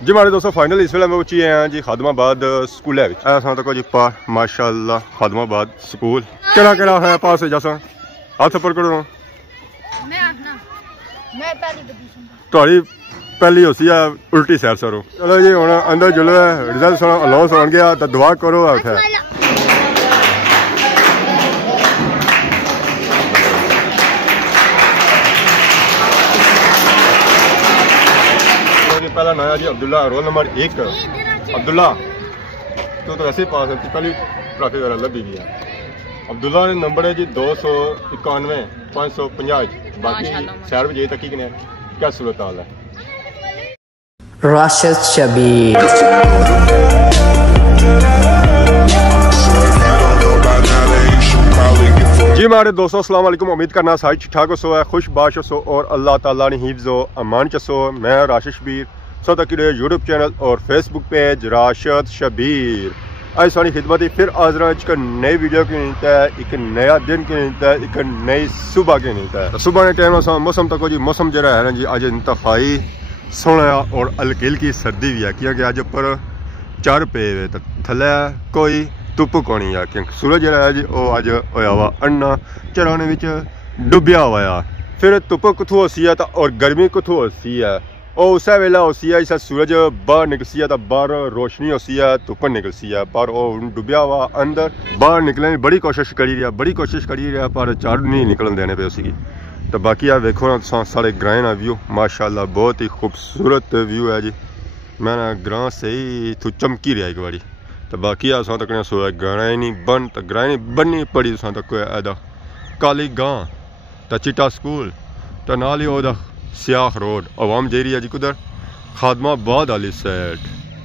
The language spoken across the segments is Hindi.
जी हमारे दोस्तों फाइनल इस वेले में पहुंची हैं जी खादमाबाद स्कूल है ऐसा तक जी पा माशाअल्लाह खादमाबाद स्कूल केड़ा केड़ा है पास जैसा हाथ पर करो थोड़ी पहली होसी है उल्टी सैर सरो चलो जी हुण अंदर जुलो है रिजल्ट अनाउंस हो गया तो दुआ करो उठे पहला नया जी अब्दुल्ला रोल नंबर 1 अब्दुल्ला तो वैसे पास है पहली ट्रॉफी वगैरह लगी गई है अब्दुल्ला ने नंबर है जी 291 550 बाकी शहर में तक ही क्या सूरत हाल है। राशिद शबीर जी हमारे दोस्तों अस्सलाम वालेकुम उम्मीद करना सारी ठीक ठाक सो है खुश बाश सो और अल्लाह ताला ने हिफ्ज़ो अमान चसो मैं राशिद शबीर सो तक यूट्यूब चैनल और फेसबुक पेज राशिद शबीर आज सारी खिदमत फिर हाजिर एक नई वीडियो की नीत है एक नया दिन की नीत है एक नई सुबह की नीत है सुबह के टाइम मौसम तक जी मौसम जरा है ना जी अज इंतहाई सोहना और हल्की हल्की सर्दी भी है क्योंकि अज उपर चढ़ पे तो थले कोई धुप कोनी है क्योंकि सूरज जरा है जी वो अज होया वा अन्ना चराने में डुबया हुआ फिर धुप कितों होसी है और गर्मी कितों होसी है और उस वेला होसी है जिस सूरज बाहर निकलसी है तो बाहर रोशनी होसी है धुप निकलसी है पर वो डुबया हुआ अंदर बाहर निकलने की बड़ी कोशिश करी रहा पर चढ़ नहीं निकलन देने पे उसी तो बाकी आप देखो ना सारे ग्रां का व्यू माशाल्लाह बहुत ही खूबसूरत व्यू है जी मैं ग्रां से ही इतों चमकी रहा एक बारी तो बाकी असा तक सोया ग्रां नहीं बन तो ग्रां नहीं बननी पड़ी असा तक ऐदा काली गां तो चिट्टा स्कूल तो नाल ही ओदा सियाख रोड अवाम जी रही है जी कुदर खादमाबाद वाली साइड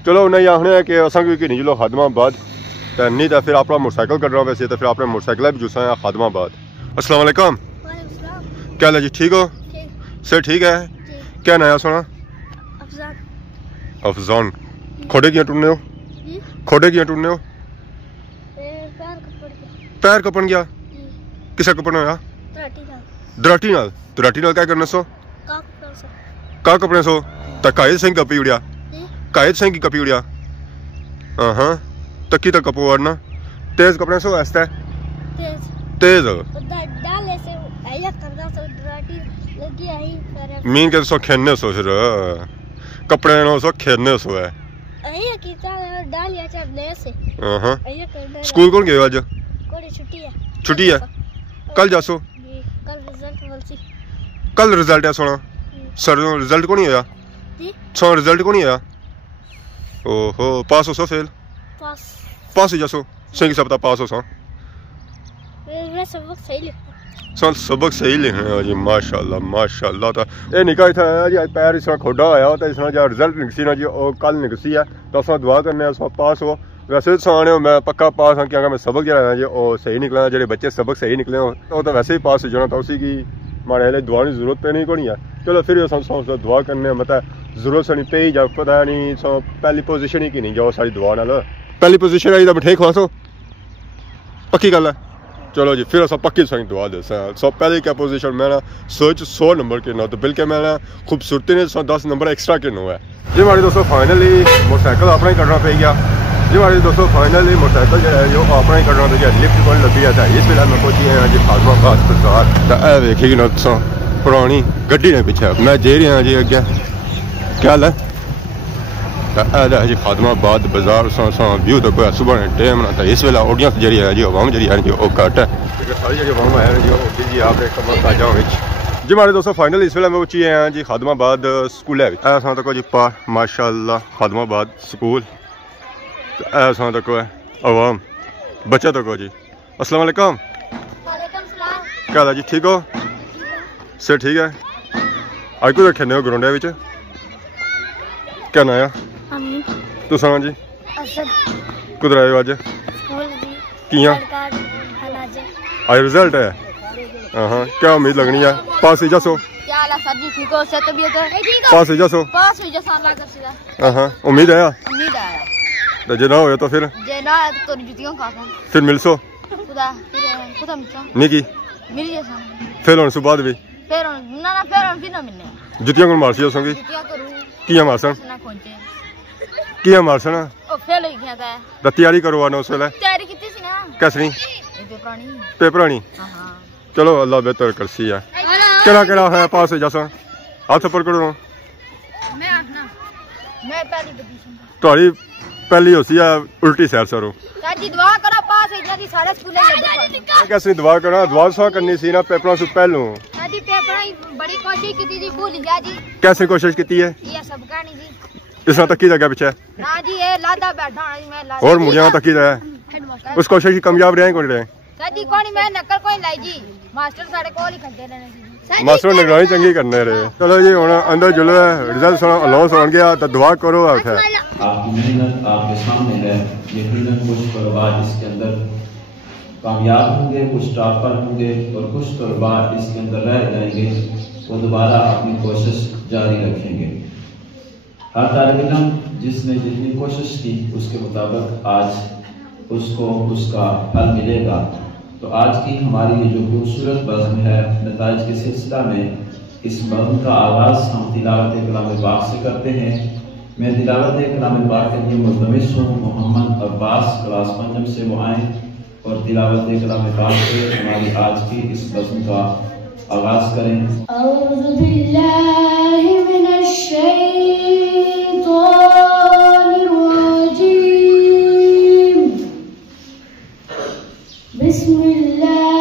चलो उन्हें आखने है कि असा भी नहीं चलो खादमाबाद तो नहीं तो फिर अपना मोटरसाइकिल कर रहा हूँ वैसे तो फिर अपने मोटरसाइकिल भी जुसा है खादमाबाद। अस्सलाम वालेकुम क्या हाल है जी ठीक हो सर ठीक है क्या नया सुना अफजान खोडे किया टूटने हो पैर कपन गया किसे कपन होया दराटी नाल क्या करना सो का कपने सो कायद सिंह कपी उड़िया की कपी उड़िया हाँ तकी तक कपो वरना तेज कपने सो ऐसा तेज मीन के सो खेलने सो फिर कपड़े नो सो खेलने सो है स्कूल कौन गए आज छुट्टी है कल जासो कल रिजल्ट है सोना सर रिजल्ट को नहीं होया सो रिजल्ट को नहीं होया ओहो पास हो सो फेल पास ही जासो सही सब पास हो सबक सही लिखे जी माशाल्लाह तो ये निका इतना जी पैर इस खोडा होया तो इस जो रिजल्ट निकसी ना जी वो कल निकसी है तो अस दुआ करने पास हो वैसे आने हो मैं पक्का पास हाँ क्योंकि मैं सबक जरा जी वो सही निकला जो बच्चे सबक सही निकले हो तो वैसे ही पास हो जाना तो उसी की मारे दुआ की जरूरत पे नहीं कोनी है चलो फिर दुआ करने मतलब जरूरत सा नहीं पे जा पता नहीं सो पहली पोजिशन ही की नहीं जाओ सारी दुआ नाल पहली पोजिशन आई तो बैठे खुआसो पक्की गल है चलो जी फिर असा पक्की संग दुआ दे सो पहले क्या पोजीशन मैं सोच 100 नंबर के नो तो बिल्कुल मैं खूबसूरती ने 10 नंबर एक्स्ट्रा के नो है जी हमारे दोस्तों फाइनली मोटरसाइकिल अपना ही करना पे गया जी हमारे दोस्तों फाइनली मोटरसाइकिल जो है जो अपना ही करना पे गया लिफ्ट कौन लगी जाता है इस वेला मैं पहुंची है जी खादमाबाद बाजार तो ए वेखी ना पुरानी गड्डी ने पीछे मैं जे रहा जी अगे क्या है जी खादमाबाद बाजार व्यू तो कोई सुबह टाइम ना इस वेला ऑडियंस जी है जी आवाम जी है वो घट है सारी जी आवाम है जी आपने काजा जी हमारे दोस्तों फाइनल इस वेला में पहुंची हैं जी खादमाबाद स्कूल है ऐसा तक जी पा माशाल्लाह खादमाबाद स्कूल ऐसा तक है आवाम बच्चा तक जी अस्सलाम वालेकुम क्या हाल है जी ठीक हो सर ठीक है आज कुछ खेलने हो ग्राउंड क्या नाया तू सुना जी कुधर आए हो अज किया आज रिजल्ट है हाँ क्या उम्मीद लगनी है पास ही जासो पास ही जासो हाँ उम्मीद है तो जे ना हो तो फिर मिलसो नहीं की फिर हम सुबह भी जुतियां कौन मारसी होगी किया मारसन की है मारसन ओ फेल हो गया था द तैयारी करवा ना उस वेले तैयारी की थी ना कैसनी पेपर नहीं चलो अल्लाह बेहतर करसी है केड़ा है पास है जैसा हाथ पर करो मैं पहली पोजीशन तुम्हारी पहली होसी है उल्टी सैर सरो साजी दुआ करो पास हो जाती सारे स्कूल लगे कैसे दुआ करा दुआ सा करनी सी ना पेपरों से पहलू साजी पेपर बड़ी कोशिश की थी भूल गया जी कैसे कोशिश की है ये सब कहानी जी इसना तक की जगह पीछे हां जी ये लादा बैठा मैं लादा और मुड़िया तक की है उस कोशिश की कामयाब रहे कोई रहे साजी कोनी मैं नकल कोई लाई जी मास्टर सारे कोल ही खंदे रहने जी मास्टर निगरानी चंगी करने रहे चलो जी हुन अंदर जुल रिजल्ट सुनो अनाउंस हो गया तो दुआ करो है आपकी मेहनत आपके सामने है यकीनन कुछ तलबा इसके अंदर कामयाब होंगे कुछ टॉपर होंगे और कुछ तलबा इसके अंदर रह जाएंगे वो दोबारा अपनी कोशिश जारी रखेंगे। हर तालिब इल्म जिसने जितनी कोशिश की उसके मुताबिक आज उसको उसका फल मिलेगा। तो आज की हमारी ये जो खूबसूरत बज़्म है नताइज के सिलसिला में इस बज़्म का आगाज़ हम तिलावत कलाम पाक से करते हैं। मैं तिलावत कलाम पाक के लिए मुल्तमिस हूँ मोहम्मद अब्बास क्लास पंजम से वो आएँ और तिलावत कलाम पाक से हमारी आज की इस बज़्म का आगाज़ करें। औज़ु बिल्लाहि मिनश शैतानिर रजीम बिस्मिल्लाह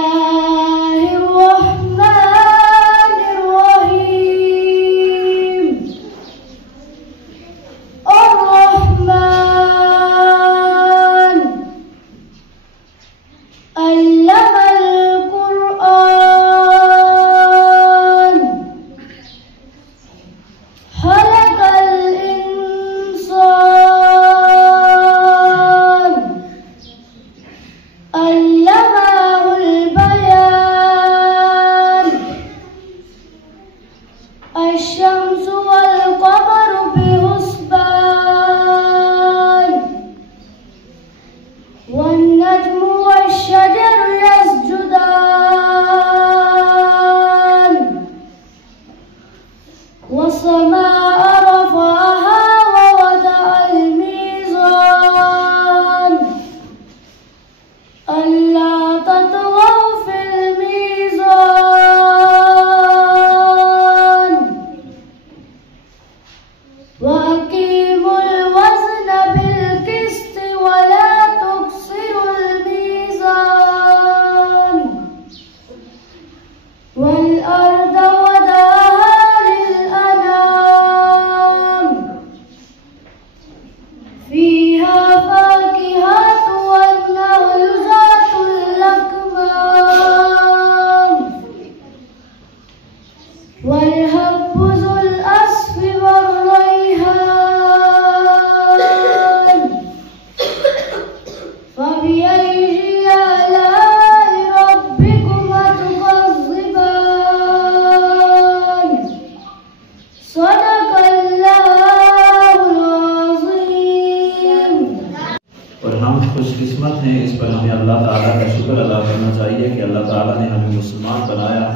खुशकिस्मत हैं। इस पर हमें अल्लाह ताला का शुक्र अदा करना चाहिए कि अल्लाह ताला ने हमें मुसलमान बनाया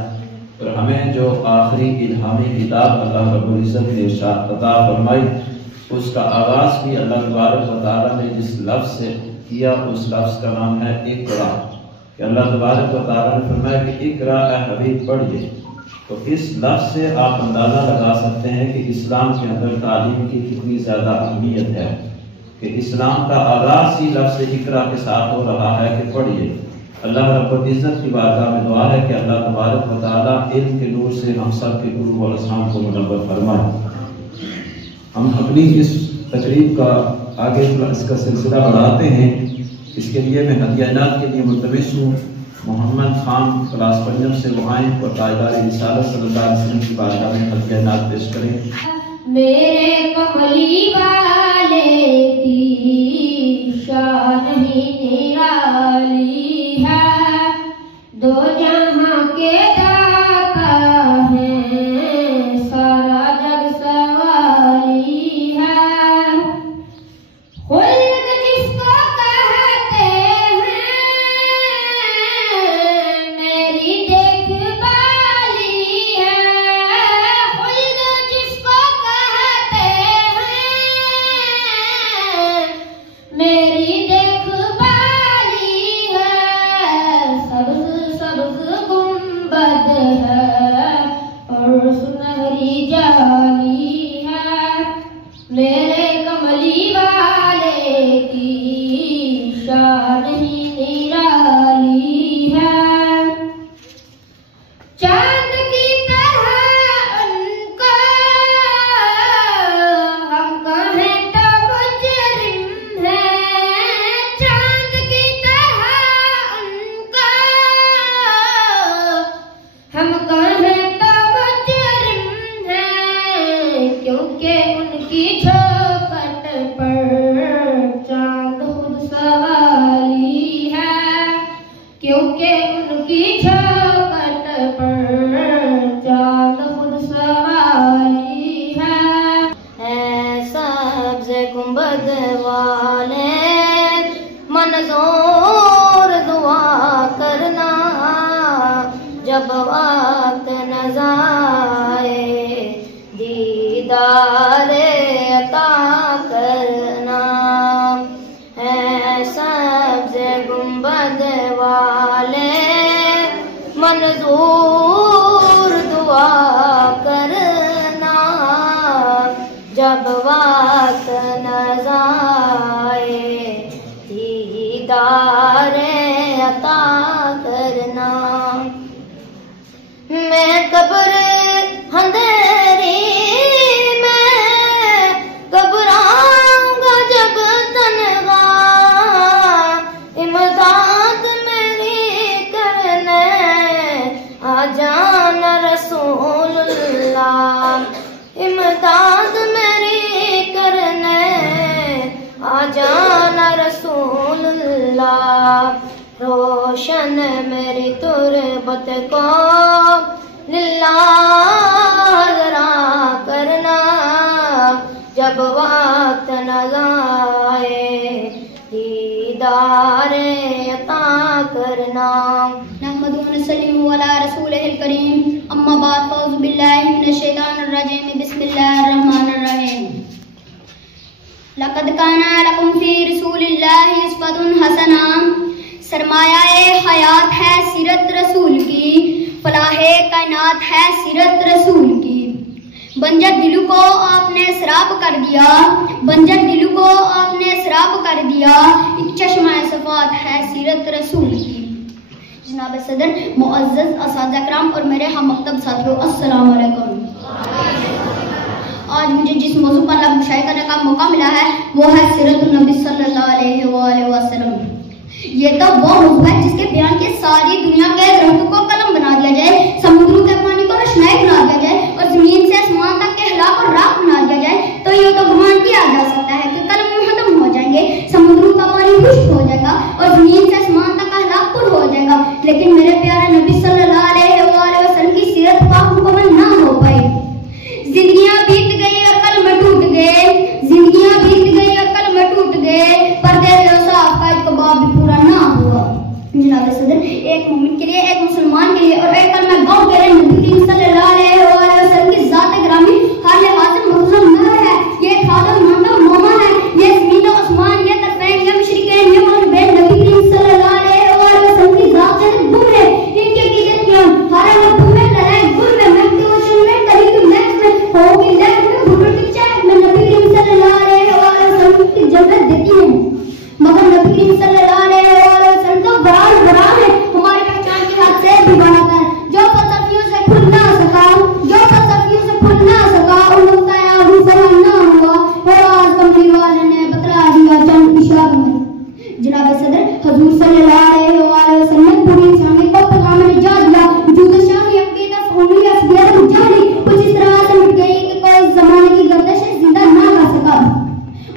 और हमें जो आखिरी इल्हामी किताब अल्लाह रब्बुल इज़्ज़त ने इरशाद अता फरमाई उसका आगाज़ भी अल्लाह तबारक व तआला ने जिस लफ्ज़ से किया उस लफ्ज़ का नाम है इक़रा। कि अल्लाह तबारक व तआला ने फरमाया कि इक़रा ए हबीब पढ़िए। तो इस लफ्ज़ से आप अंदाज़ा लगा सकते हैं कि इस्लाम के अंदर तालीम की कितनी ज़्यादा अहमियत है कि इस्लाम का आगाज़ ही लफ्ज़ इक़रा के साथ हो रहा है कि पढ़िए। अल्लाह रब्बुल इज़्ज़त की बारगाह में दुआ है कि अल्लाह तबारक व तआला इल्म के नूर से हम सब के गुरु और असहाब को मुनव्वर फरमाए। हम अपनी इस तकरीब का आगे इसका सिलसिला बढ़ाते हैं। इसके लिए मैं हदिया इनात के लिए मुल्तमिस हूँ मोहम्मद खान क्लास पंजम से वो आएँ और ताजदार रिसालत सल्लल्लाहु अलैहि वसल्लम की बारगाह में हदिया इनात पेश करें। मेरे कमली वाले की शान ही निराली है, दो जहां के दाता है, सारा जग सवारी है। खुल्द जिसको कहते हैं, मेरी देखभाली है। खुल्द जिसको कहते हैं, मेरे कमली वाले की शान ही निराली है। चांद की तरह उनको हम कहें तो मुजरिम है। चांद की तरह उनको हम कहें तो मुजरिम है, क्योंकि उनकी झोंकट पर चांद खुद सवाली है। क्योंकि उनकी झोंकट पर चांद खुद सवाली है। सब्ज़ गुंबद वाले मंजूर दुआ करना, जब वक्त न जाए दीदार अता करना। है सब्ज़ गुंबद वाले मंजूर दुआ करना, जब वक्त न जाए दीदार अता करना। मैं कब्र अंधेरी में घबराऊंगा जब तन्हा, इमदाद मेरी करने आ जाना रसूलुल्लाह। इमदाद मेरी करने आ जाना रसूलुल्लाह। रोशन मेरी तुरबत को लिल्लाह जरा करना, जब वक्त न जाए दीदार अता करना। नहमदुहु व नसल्लिमु अला रसूलिहिल करीम, अम्मा बाद फौज़ु बिल्लाहि मिनश शैतानिर रजीम, बिस्मिल्लाहिर रहमानिर रहीम। लक़द काना लकुम फ़ी रसूलिल्लाहि उस्वतुन हसना, सरमाया-ए हयात है सीरत रसूल की, फलाहे कायनात है सीरत रसूल की। बंजर दिलों को आपने सराब कर दिया, बंजर दिलों को आपने सराब कर दिया, एक चश्मा सफ़ात है सीरत रसूल की। जनाब सदर, मुअज़्ज़ज़ असातिज़ा किराम और मेरे हम मकतब साथियों, अस्सलाम वालेकुम। आज मुझे जिस मौजू पर लफ्ज़ शायरी करने का मौका मिला है वो है सीरत नबी सल्लल्लाहु अलैहि वसल्लम। ये तो वो मौजू है जिसके बयान के सारी दुनिया के दरख्तों को कलम बना दिया जाए, समुद्रों के पानी को रोशनाई बना दिया जाए और जमीन से आसमान तक के हिला और राख बना दिया जाए, तो ये तो गुमान किया जा सकता है कि कलम खत्म हो जाएंगे, समुद्रों का पानी खुश्क हो जाएगा और जमीन से आसमान तक का हिला पुर हो जाएगा, लेकिन मेरे प्यारे नबी सल्लल्लाहु अलैहि वसल्लम की सीरत पाक मुकम्मल ना हो पाई। जिंदगियां बीत गई और कलम टूट गए, जिंदगियां बीत गई और कलम टूट गए, पर्दे साफ का इत्कबाब भी पूरा ना हुआ। जनाब सदर, एक मोमिन के लिए, एक मुसलमान के लिए और एक कलमा गाँव के लिए नबी सल्लल्लाहु अलैहि वसल्लम की ज़ात ग्रामी हाल हाजिर मौजूद न है। ये खादम मानव मोमा है, ये ज़मीन और आसमान, ये तरफ़ैन, ये मशरिक़ैन, ये मग़रिबैन, नबी सल्लल्लाहु अलैहि वसल्लम की ज़ात से गुम है। इनके कीमत क्या हर वक्त में लड़ाई गुल में महकते ओशन में कली की महक में होगी लहर में घुटन की चहक में नबी सल्लल्लाहु अलैहि वसल्लम की जन्नत देती है, मगर नबी सल्लल्लाहु अलैहि वसल्लम तो बड़ा है, हमारी पहचान के हाथ से भी बनाता है। जो फलसफियों से खुल ना सका, जो फलसफियों से खुल ना सका, उनका याद सलाम ना हुआ और आज कमली वाले ने बतला दिया चंद इशारों में। जनाब सदर, हुजूर सल्लल्लाहु अलैहि वसल्लम पूरी इंसानियत को पैगाम निजात दिया, वजूद शाही अकीदत होनी असलियत जानी कुछ इस तरह से मिट गई कि कोई ज़माने की गर्दिश जिंदा ना ला सका।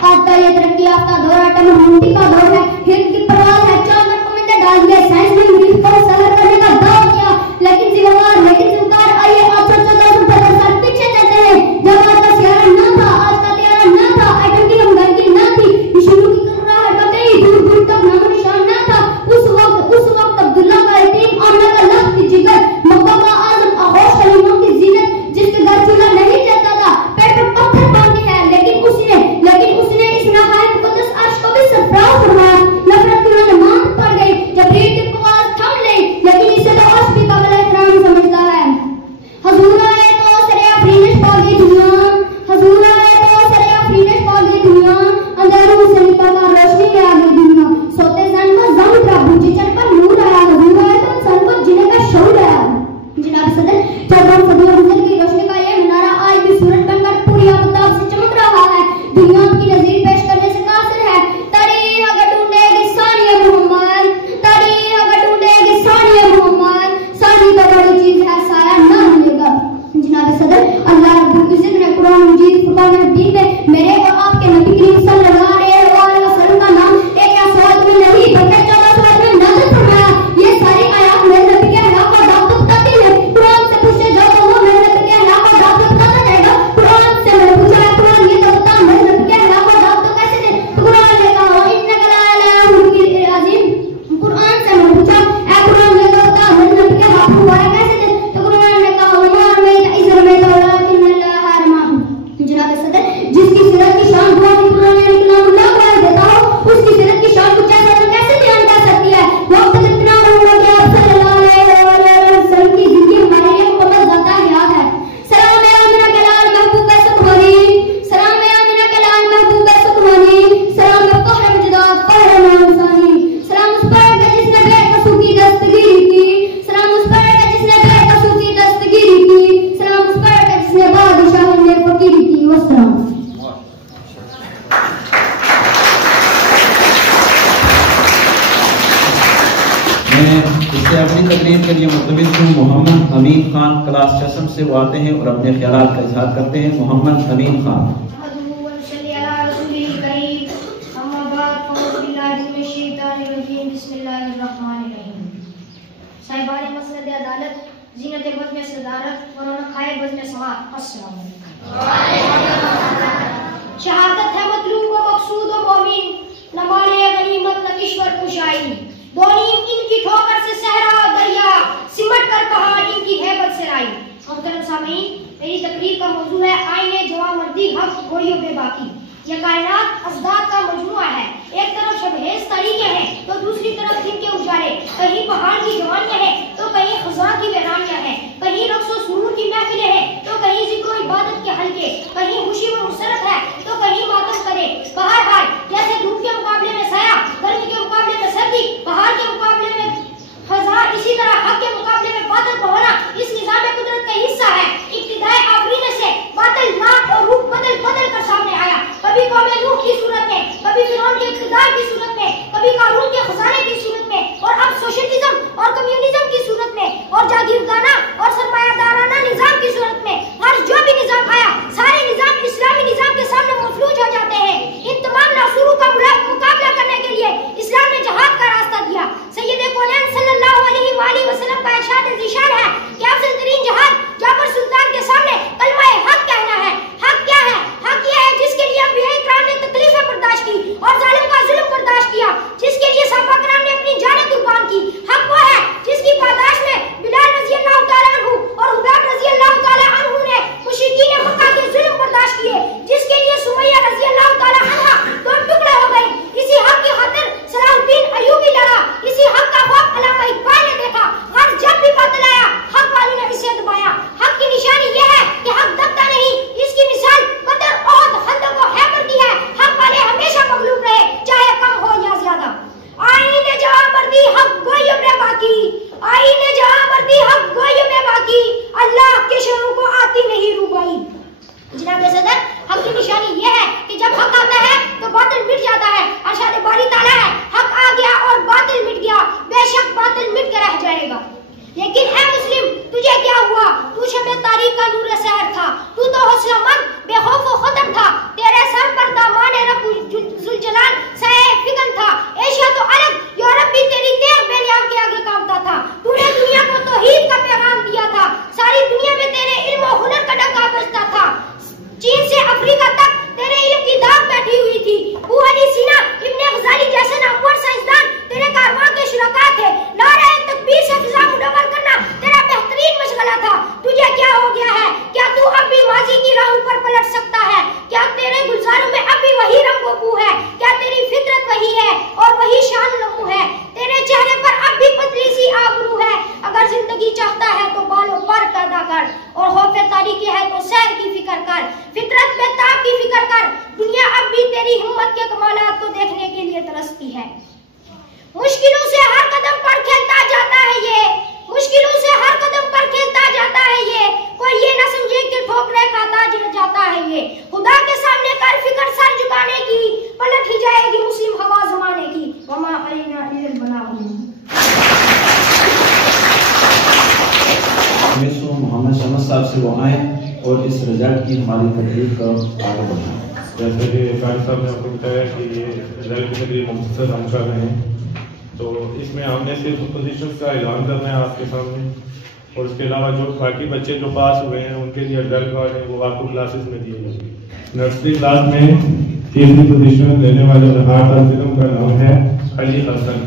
आज का ये तरक्की याफ्ता दौर है, टेक्नोलॉजी का दौर है, हिंद की परवाज़ है, चांद पर कमेंटे डाल दिए, साइंस ने मरीज को सफर करने का दावा किया, लेकिन जिम्मेदार आइए आप 14,000 साल पीछे चलते हैं, जब आज का सियारा ना था, आज का त्यारा ना था, एटम की हमदर्दी ना थी, शुरू की कराहट का कहीं दूर दूर तक नामो निशान ना था। उस वक्त अब्दुल्ला का यतीम आमना का लफ्ज़ की जिगर, मक्का का आज़म आगोश कलीमों की ज़ीनत, जिसके घर चूल्हा नहीं जलता था, पेट पर पत्थर बांधे हैं, लेकिन उसने इस नहायत मुक़द्दस अर्श को भी सरफराज मैं इससे अपनी तकरीर के लिए मुतमिद हूँ मोहम्मद अमीन खान क्लास चशम से वो आते हैं और अपने ख्यालात का इजहार करते हैं। मोहम्मद अमीन खान। साहिबान मसनद अदालत, जीनत बज़्म सदारत, वरना खाए बज़्म समा, अस्सलाम वालेकुम। शहादत है मतलूब व मकसूद व मोमिन, न माले गनीमत न किश्वर कुशाई। दोनीम इनकी ठोकर से सहरा और दरिया, सिमट कर पहाड़ इनकी हैबत से लाई। मोहतरम सामीन, मेरी तकरीर का मौजू है आईने जवामर्दी हक गोलियों बेबाकी। यह कायनात अज़दाद का मजमुआ है, एक तरफ शबहेज़ तारीखें हैं तो दूसरी तरफ दिन के उजाले। कहीं पहाड़ की जवानियां हैं तो कहीं खज़ां की वीरानियां हैं, कहीं रक़्स व सुरूर की महफिलें हैं तो कहीं ज़िक्र इबादत के हल्के, कहीं खुशी व मुसरत है तो कहीं मातम करे। बहरहाल जैसे धूप के मुकाबले में साया, गर्मी के मुकाबले में सर्दी, पहाड़ के मुकाबले में खज़ां, इसी तरह हक के मुकाबले में बातिल का होना इस निज़ाम कुदरत का हिस्सा है। इब्तिदाए आफरीन से बातिल नाक और रूप बदल बदल कर सामने आया, कभी कौमे नूह की सूरत में, कभी फिरौन के इक़्तिदार की सूरत में, कभी कारून के खजाने की सूरत में, और अब सोशलिज्म और कम्युनिज्म की सूरत में, और जागीरदाना और सरमायादाराना निजाम की सूरत में। हर जो भी निजाम आया सारे निजाम इस्लामी निजाम के सामने मफलूज हो जाते हैं। इन तमाम नासूरों का मुकाबला करने के लिए इस्लाम ने जहाद का रास्ता दिया। सैयद कौनैन सल्लल्लाहु अलैहि वसल्लम का इरशाद ज़ीशान है कि अफज़ल तरीन जहाद जाबर सुल्तान के सामने कलमा हक कहना है। हक क्या है? हक यह है जिसके लिए अंबिया इकराम ने तकलीफें बर्दाश्त की और जालिम का जुल्म बर्दाश्त किया, जिसके लिए सहाबा किराम ने अपनी जानें कुर्बान की। हक वो है जिसकी पादाश में बिलाल रज़ी अल्लाह तआला अन्हु और हुदैब रज़ी अल्लाह तआला अन्हु ने मुशरिकीन मक्का के जुल्म बर्दाश्त किए, जिसके लिए सुमैया रज़ी अल्लाह तआला अन्हा दो टुकड़े हो गई। इसी हक की खातिर सलाहुद्दीन अय्यूबी लड़ा, इसी हक का ख्वाब अल्लामा इकबाल ने देखा। हर जब भी बातिल आया हक वालों ने इसे दबाया। हक की निशानी यह है कि हक दबता नहीं, इसकी मिसाल बदर, ओहद, खंदक और हैबर की है। हक वाले हमेशा मगलूब रहे, चाहे कम हो या ज्यादा। आईने जहां मर्दी हक गोइयों में बाकी, आईने जहां मर्दी हक गोइयों में बाकी, अल्लाह के शरों को आती नहीं रूबाई। जनाब सदर, हक की निशानी यह है कि जब हक आता है तो बातिल मिट जाता है। अरशाद बारी ताला है, हक आ गया और बातिल मिट गया, बेशक बातिल मिट कर रह जाएगा। लेकिन ऐ मुस्लिम, तुझे क्या हुआ? तू शब तारीख का नूर सहर था, तू तो हौसलामंद बेखौफ व खतर था। तेरे सर पर दामाने रब जुलजलाल सहे फिगन था। एशिया तो अलग, यूरोप भी तेरी तेग बेलियाम के आगे कांपता था। तूने दुनिया को तौहीद का पैगाम दिया था, सारी दुनिया में तेरे इल्म और हुनर का डंका बजता था। चीन से अफ्रीका तक तेरे इल्म की दाग बैठी हुई थी। अबू अली सीना, इब्ने गजाली जैसे नामवर साइंसदान तेरे कारवां के शुरका थे। नारे तकबीर से फिजा मुनव्वर करना तेरा बेहतरीन मशगला था। तुझे क्या हो गया है? क्या तू अब भी माजी की राहों पर पलट सकता है? क्या तेरे गुलजारों में अब भी वही रंग व बू है? क्या तेरी फितरत वही है और वही शान नमू है? तेरे चेहरे पर अब भी पतली सी आबरू है। अगर जिंदगी चाहता है तो बालों पर पैदा कर, और खौफे तारीकी है तो सैर की फिक्र कर, फितरत में ताब की फिक्र कर। दुनिया अब भी तेरी हिम्मत के कमालात को देखने के लिए तरसती है। मुश्किलों से हर कदम पर खेलता जाता है ये, मुश्किलों से हर कदम पर खेलता जाता है ये। कोई ये न समझे कि ठोकरे खाता जाता है ये। खुदा के सामने कर फिक्र सर झुकाने की, पलट ही जाएगी मुस्लिम हवा जमाने की। वमा अलैना इल्लल बलाग। मोहम्मद शमस साहब से वो आए और इस रिजल्ट की हमारी तकरीर को आगे बढ़ाएं। जैसे कि फारिस साहब ने आपको बताया कि ये रिजल्ट के लिए मुख्तसर हम कर रहे हैं, तो इसमें हमने सिर्फ पोजीशंस का ऐलान करना है आपके सामने, और उसके अलावा जो बाकी बच्चे जो पास हुए हैं उनके लिए रिजल्ट कार्ड है वो आपको क्लासेस में दिए जाएंगे। नर्सरी क्लास में तीसरी पोजीशन लेने वाले नहार तंजीम का नाम है अली हसन।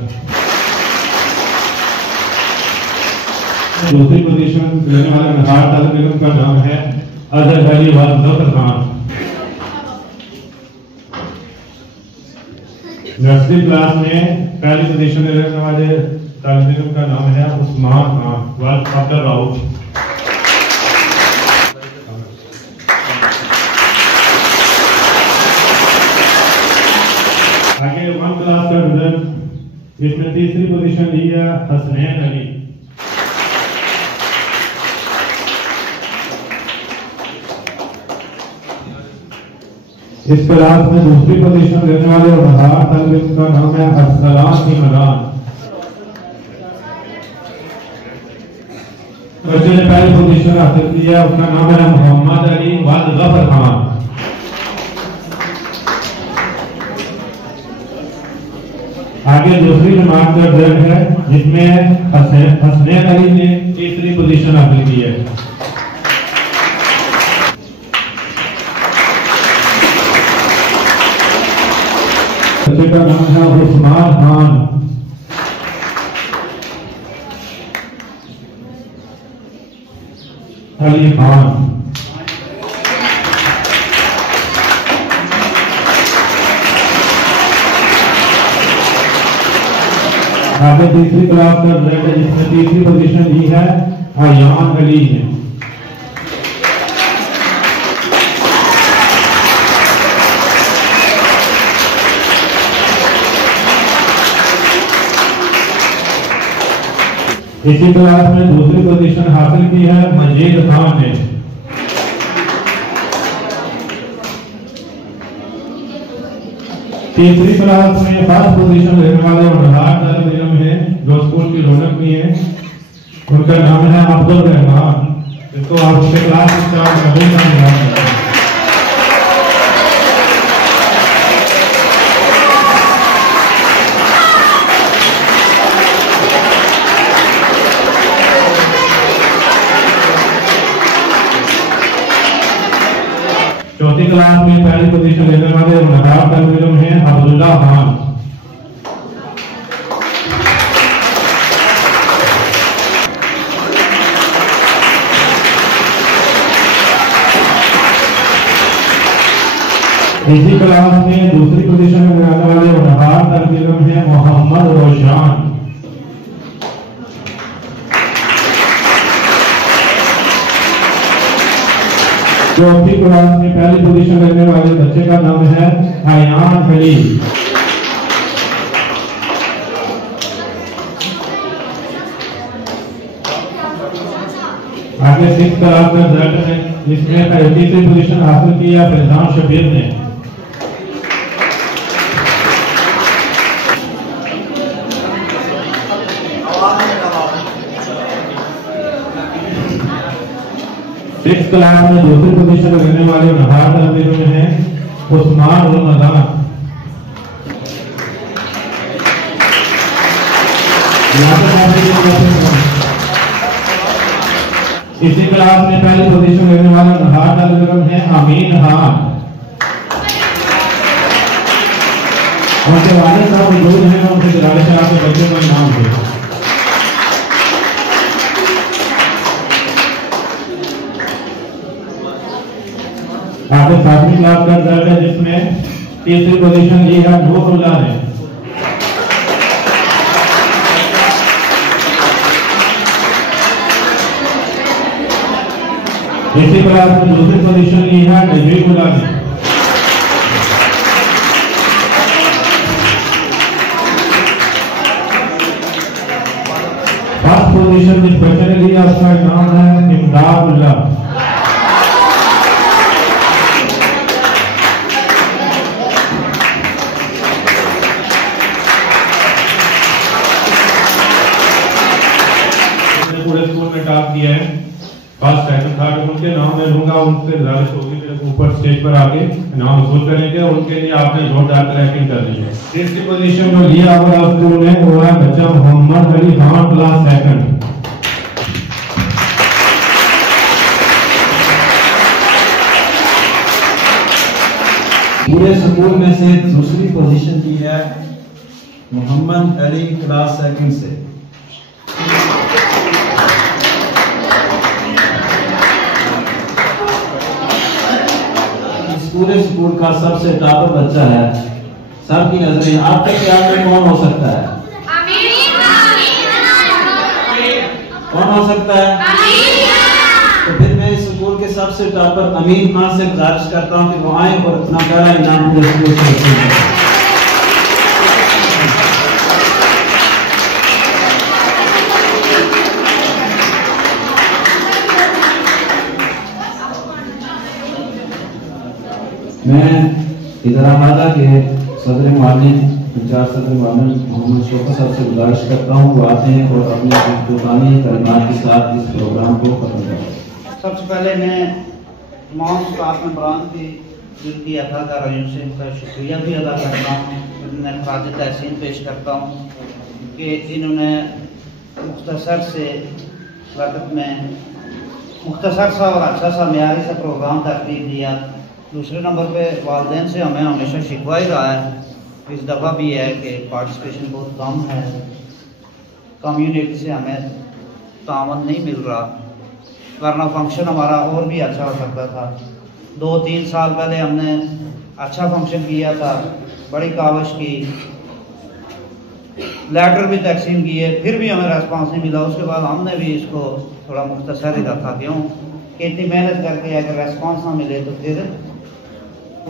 दूसरी पोजीशन लेने वाले नहार तंजीम का नाम है अजहर अली वाज़फ़र खान। नर्सरी क्लास में पहली पोजीशन लेने वाले तंजीम का नाम है उस्मान खान वाल अब्दुल राउफ। आगे 1 क्लास का रिजल्ट, इसमें तीसरी पोजीशन ली है हसनैन अली। इस क्लास में दूसरी पोजीशन लेने वाले का नाम है अरसलान इमरान। बच्चे ने पहली पोजीशन हासिल की है, उसका नाम है मोहम्मद अली वाद गफर खान। आगे दूसरी जमात का रिजल्ट है जिसमें हसनैन अली ने तीसरी पोजीशन हासिल की है। बच्चे का नाम है उस्मान खान। अली खान। आगे तीसरी क्लास का रिजल्ट है जिसमें तीसरी पोजीशन ली है आयान अली ने। इसी क्लास में दूसरी पोजीशन हासिल की है मजीद खान ने। तीसरी क्लास में फर्स्ट पोजीशन लेने वाले वनहार तालिब इल्म हैं जो स्कूल की रौनक भी है, उनका नाम है अब्दुल रहमान। इसको आप उसके क्लास में चौथी क्लास में पहली पोजीशन लेने वाले वनहार तालिब इल्म हैं अब्दुल्ला खान। इसी क्लास में दूसरी पोजीशन में आने वाले वनहार तालिब इल्म हैं मोहम्मद रोशान। चौथी क्लास में पहली पोजीशन लेने वाले बच्चे का नाम है आयान अली। आगे सिक्स क्लास का रिजल्ट है जिसमें तीसरी पोजीशन हासिल की है फैजान शबीर ने। सिक्स क्लास में दूसरी पोजीशन लेने वाले वनहार तालिब इल्म हैं उस्मान रमजान। इसी क्लास में पहली पोजीशन लेने वाले वनहार तालिब इल्म हैं अमीन खान। उनके वालिद साहब मौजूद हैं, उनसे गुजारिश है आपके बच्चों का नाम दें। आगे सातवीं क्लास का रिजल्ट है जिसमें तीसरी पोजीशन ली है नूरुल्लाह ने। इसी क्लास में दूसरी पोजीशन ली है नजीबुल्लाह ने। फर्स्ट पोजीशन जिस बच्चे ने लिया उसका नाम है इमदादुल्लाह। पूरे स्कूल में टॉप किया है, फर्स्ट सेकंड थर्ड, उनके नाम में लूंगा, उनसे गुजारिश होगी कि ऊपर स्टेज पर आके नाम वसूल करेंगे और उनके लिए आपने जोरदार एक्टिंग करनी है। तीसरी पोजीशन जो लिया हुआ स्कूल ने वो है बच्चा मोहम्मद अली खान क्लास सेकंड। पूरे स्कूल में से दूसरी पोजीशन की है मोहम्मद अली क्लास सेकंड से। पूरे स्कूल का सबसे टॉपर बच्चा है। सबकी नजरें आपके ख्याल में कौन हो सकता है? कौन हो सकता है? तो फिर मैं इस स्कूल के सबसे टॉपर अमीन खान से गुजारिश करता हूँ कि वो आए और अपना पहला इनाम पूरे स्कूल से हासिल करें। मैं इधर हमारा के सदर मुअल्लिम इंचार्ज सदर मोहम्मद शौकत साहब से गुजारिश करता हूँ वो आते हैं और अपने इख्तितामी कलमात के साथ इस प्रोग्राम को खत्म करें। सबसे पहले मैं तमाम स्टाफ मेंबरान की जिनकी अदाकारियों से उनका शुक्रिया भी अदा करता हूँ। उन्हें खराज तहसीन पेश करता हूँ कि इन्होंने मुख्तसर से वक्त में मुख्तसर सा और अच्छा सा मेयारी सा प्रोग्राम तरतीब दिया। दूसरे नंबर पे वालिदैन से हमें हमेशा शिकवा ही रहा है, इस दफ़ा भी है कि पार्टिसिपेशन बहुत कम है, कम्युनिटी से हमें तावन नहीं मिल रहा, वरना फंक्शन हमारा और भी अच्छा हो सकता था। 2-3 साल पहले हमने अच्छा फंक्शन किया था, बड़ी काविश की, लेटर भी तकसीम किए, फिर भी हमें रेस्पॉन्स नहीं मिला। उसके बाद हमने भी इसको थोड़ा मुख्तसर ही रखा। क्यों कि इतनी मेहनत करके अगर रेस्पॉन्स ना मिले तो फिर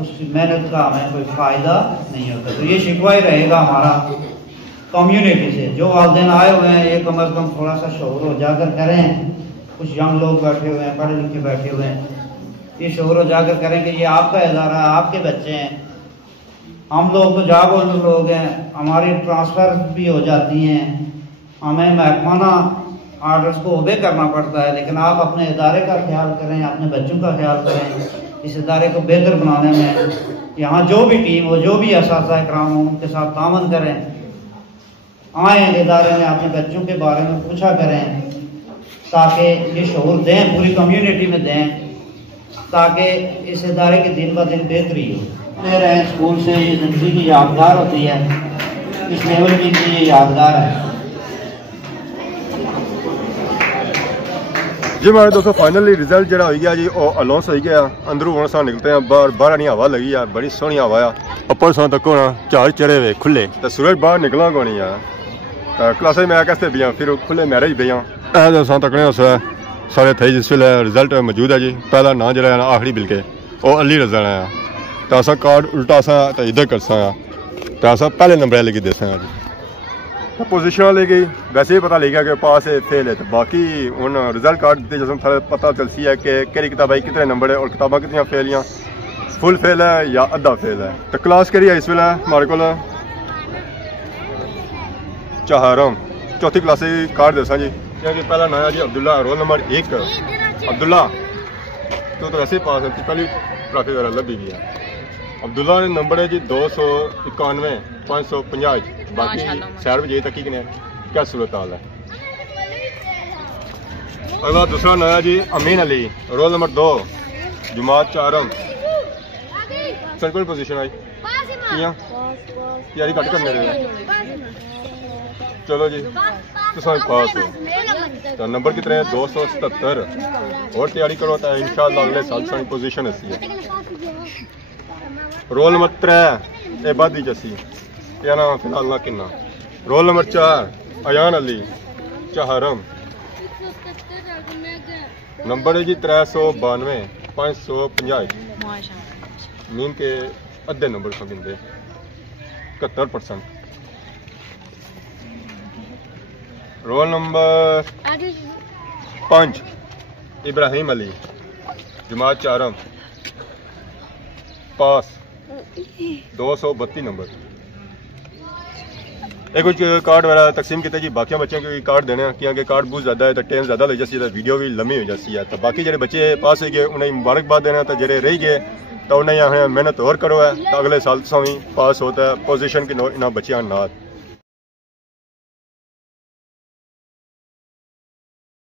उस मेहनत का हमें कोई फ़ायदा नहीं होता। तो ये शिकवा ही रहेगा हमारा कम्युनिटी से। जो वालिदैन आए हुए हैं ये कम अज़ कम थोड़ा सा शऊर उजागर करें। कुछ यंग लोग बैठे हुए हैं, पढ़े लिखे बैठे हुए हैं, ये शऊर उजागर करें कि ये आपका इदारा है, आपके बच्चे हैं। हम लोग तो जॉब होल्डर लोग हैं, हमारी ट्रांसफ़र भी हो जाती हैं, हमें महकमाना आर्डर्स को ओबे करना पड़ता है। लेकिन आप अपने इदारे का ख्याल करें, अपने बच्चों का ख्याल करें, इस इदारे को बेहतर बनाने में यहाँ जो भी टीम हो, जो भी असातिज़ा इकराम हो, उनके साथ तावन करें। आए इदारे में अपने बच्चों के बारे में पूछा करें ताकि ये शऊर दें, पूरी कम्युनिटी में दें, ताकि इस इदारे की दिन ब दिन बेहतरी हो। ले रहे हैं स्कूल से, ये ज़िंदगी की यादगार होती है, इस लेवल की ये यादगार है। जी हमारे दोस्तों फाइनली रिजल्ट जरा हो गया जी, और अनाउंस हो गया। अंदरों हम सां निकलते हैं बाहर, बाहर नहीं हवा लगी है, बड़ी सोहनी हवा है। अपर सां तक होना चार चढ़े हुए खुले, तो सूरज बाहर निकला को नहीं है। क्लास में मैं कैसे भी फिर खुले मैरिज भी सां तकने सारे थे जिस वे रिजल्ट मौजूद है जी। पहला ना जरा आखिरी बिल्के और अली रजन है, तो असा कार्ड उल्टा सा तो इधर कर सा, तो असा पहले नंबर लगी दे सा जी। तो पोजिशन ले गई, वैसे ही पता लग गया कि पास है फेल है। तो बाकी हूँ रिजल्ट कार्ड देते जिसमें पता चलती है कि केड़ी किताबें कितने नंबर है और किताबा कितनी फेल, फुल फेल है या अद्धा फेल है। तो क्लास करी है इस वे हमारे को चाहरम चौथी क्लास कार्ड दसा जी। क्योंकि पहला नाम है जी अब्दुल्ला, रोल नंबर 1 अब्दुल्ला। तो वैसे ही पास है, पहली ट्रॉफी वगैरह लभी भी है। अब्दुल्ला ने नंबर है जी 291 550। बाकी शहर में यही तक ही क्या सूरत हाल है। अगला दूसरा नाम है जी अमीन अली, रोल नंबर 2 जमात चारम। सर कोई पोजीशन आई तैयारी घट करने रहे। चलो जी तो पास हो। तो नंबर कितने हैं 277 और तैयारी करो तो इंशाल्लाह अगले साल सारी पोजीशन ऐसी है। रोल नंबर 3 एबादी जसी या ना फिलहाल ना किन्ना। रोल नंबर 4 अयान अली चाहरम, नंबर है जी 392 550। मीन के अद्धे नंबर समझते 71%। रोल नंबर 5 इब्राहिम अली जमात चारम, पास 232 नंबर। एक कुछ कार्ड वगैरह तकसीम किए जी, बाकी बच्चों के कार्ड देने क्योंकि कार्ड बहुत ज़्यादा है तो टाइम ज़्यादा लग जाती है, तो वीडियो भी लम्बी हो जाती है। तो बाकी जो बच्चे पास हो गए उन्हें मुबारकबाद देना, तो जो रह गए तो उन्हें यहाँ मेहनत और करो है तो अगले साल भी पास होता है पोजीशन की इन्होंने बच्चियां नाथ।